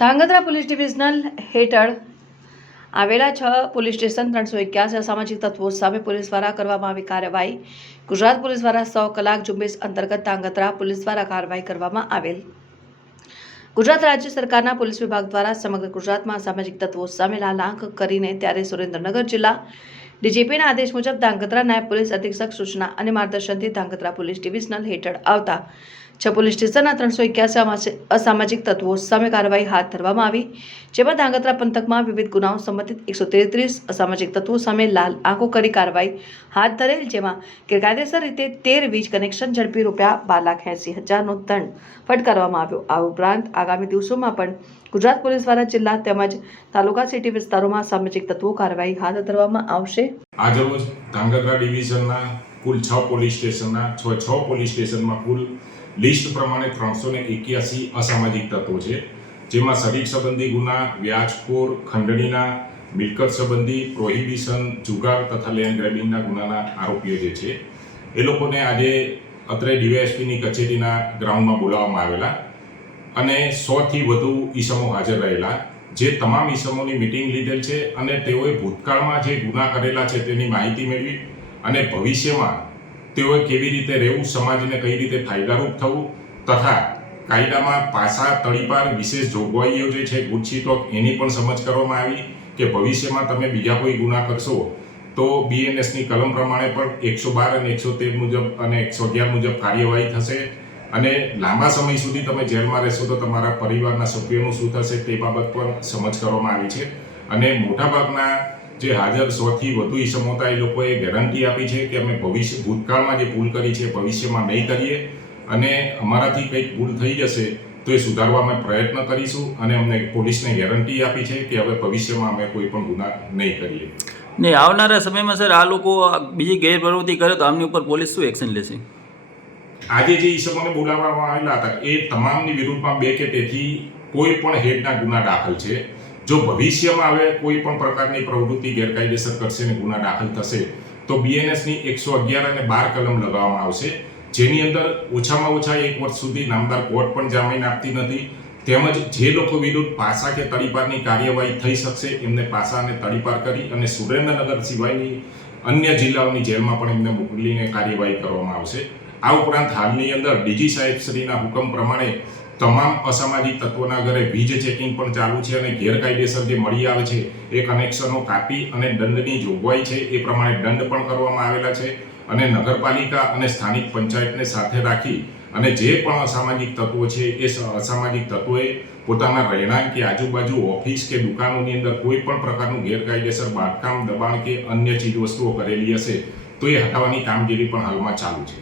Dhrangadhra police divisional હેઠળ આવેલા 6 police station 381 અસામાજિક તત્વો સામે પોલીસ દ્વારા કરવામાં આવી કાર્યવાહી. ગુજરાત પોલીસ દ્વારા 100 કલાક ઝુંબેશ અંતર્ગત ધાંગધ્રા પોલીસ દ્વારા કાર્યવાહી કરવામાં આવેલ. ગુજરાત રાજ્ય સરકારના પોલીસ વિભાગ દ્વારા સમગ્ર ગુજરાતમાં અસામાજિક તત્વો સામે લાલાંક કરીને ત્યારે સુરેન્દ્રનગર જિલ્લા ડીજીપીના આદેશ મુજબ ધાંગધ્રા નાયબ પોલીસ અધિક્ષક સૂચના અને માર્ગદર્શનથી ધાંગધ્રા પોલીસ ડિવિઝનલ હેઠળ આવતા 6 પોલીસ સ્ટેશનના 381 અસામાજિક તત્વો સામે કાર્યવાહી હાથ ધરવામાં આવી. જેમાં ધાંગધ્રા પંથકમાં વિવિધ ગુનાઓ સંબંધિત 133 અસામાજિક તત્વો સામે લાલ આંખો કરી કાર્યવાહી હાથ ધરેલ. જેમાં ગેરકાયદેસર રીતે 13 વીજ કનેક્શન ઝડપી ₹2,80,000નો દંડ ફટકારવામાં આવ્યો. આ ઉપરાંત આગામી દિવસોમાં પણ ગુજરાત પોલીસ દ્વારા જિલ્લા તેમજ તાલુકા સિટી વિસ્તારોમાં અસામાજિક તત્વો કાર્યવાહી હાથ ધરવામાં આવશે. આજરોજ ધાંગધ્રા ડિવિઝનના કુલ 6 પોલીસ સ્ટેશનના 6 પોલીસ સ્ટેશનમાં કુલ લિસ્ટ પ્રમાણે 381 અસામાજિક તત્વો છે. જેમાં શરીર સંબંધી ગુના, વ્યાજખોર, ખંડણીના, મિલકત સંબંધી, પ્રોહિબિશન, જુગાર તથા લેન્ડ ગ્રેબિંગના ગુનાના આરોપીઓ જે છે એ લોકોને આજે અત્રે ડીવાયએસપીની કચેરીના ગ્રાઉન્ડમાં બોલાવવામાં આવેલા અને 100થી વધુ ઈસમો હાજર રહેલા. જે તમામ ઈસમોની મિટિંગ લીધેલ છે અને તેઓએ ભૂતકાળમાં જે ગુના કરેલા છે તેની માહિતી મેળવી અને ભવિષ્યમાં તેઓએ કેવી રીતે રહેવું, સમાજને કઈ રીતે ફાયદારૂપ થવું તથા કાયદામાં પાસા તળીપાર વિશેષ જોગવાઈઓ જે છે ગુજસીટોક એની પણ સમજ કરવામાં આવી કે ભવિષ્યમાં તમે બીજા કોઈ ગુના કરશો તો BNSની કલમ પ્રમાણે પણ 112 અને 113 મુજબ અને 111 મુજબ કાર્યવાહી થશે અને લાંબા સમય સુધી તમે જેલમાં રહેશો તો તમારા પરિવારના સભ્યોનું શું થશે તે બાબત પણ સમજ કરવામાં આવી છે. અને મોટાભાગના જે હાજર 100થી વધુ ઈસમો હતા એ લોકોએ ગેરંટી આપી છે કે અમે ભૂતકાળમાં જે ભૂલ કરી છે ભવિષ્યમાં નહીં કરીએ અને અમારાથી કંઈક ભૂલ થઈ જશે તો એ સુધારવા અમે પ્રયત્ન કરીશું અને અમને પોલીસને ગેરંટી આપી છે કે હવે ભવિષ્યમાં અમે કોઈ પણ ગુના નહીં કરીએ. ને આવનારા સમયમાં સર આ લોકો બીજી ગેરપ્રવૃત્તિ કરે તો આમની ઉપર પોલીસ શું એક્શન લેશે? આજે જે ઈસમોને બોલાવવામાં આવેલા હતા એ તમામની વિરુદ્ધમાં 2 કે તેથી કોઈ પણ હેડના ગુના દાખલ છે. જો ભવિષ્યમાં હવે કોઈ પણ પ્રકારની પ્રવૃત્તિ ગેરકાયદેસર કરશે અને ગુના દાખલ થશે તો BNSની 111 અને 12 કલમ લગાવવામાં આવશે. જેની અંદર ઓછામાં ઓછા 1 વર્ષ સુધી નામદાર કોર્ટ પણ જામીન આપતી નથી. તેમજ જે લોકો વિરુદ્ધ પાસા કે તડીપારની કાર્યવાહી થઈ શકશે એમને પાસા અને તડીપાર કરી અને સુરેન્દ્રનગર સિવાયની અન્ય જિલ્લાઓની જેલમાં પણ એમને મોકલીને કાર્યવાહી કરવામાં આવશે. આ ઉપરાંત હાલની અંદર DG સાહેબશ્રીના હુકમ પ્રમાણે તમામ અસામાજિક તત્વોના ઘરે વીજ ચેકિંગ પણ ચાલુ છે અને ગેરકાયદેસર જે મળી આવે છે એ કનેક્શનો કાપી અને દંડની જોગવાઈ છે એ પ્રમાણે દંડ પણ કરવામાં આવેલા છે. અને નગરપાલિકા અને સ્થાનિક પંચાયતને સાથે રાખી અને જે પણ અસામાજિક તત્વો છે એ અસામાજિક તત્વોએ પોતાના રહેણાંક કે આજુબાજુ ઓફિસ કે દુકાનોની અંદર કોઈ પણ પ્રકારનું ગેરકાયદેસર બાંધકામ, દબાણ કે અન્ય ચીજવસ્તુઓ કરેલી હશે તો એ હટાવવાની કામગીરી પણ હાલમાં ચાલુ છે.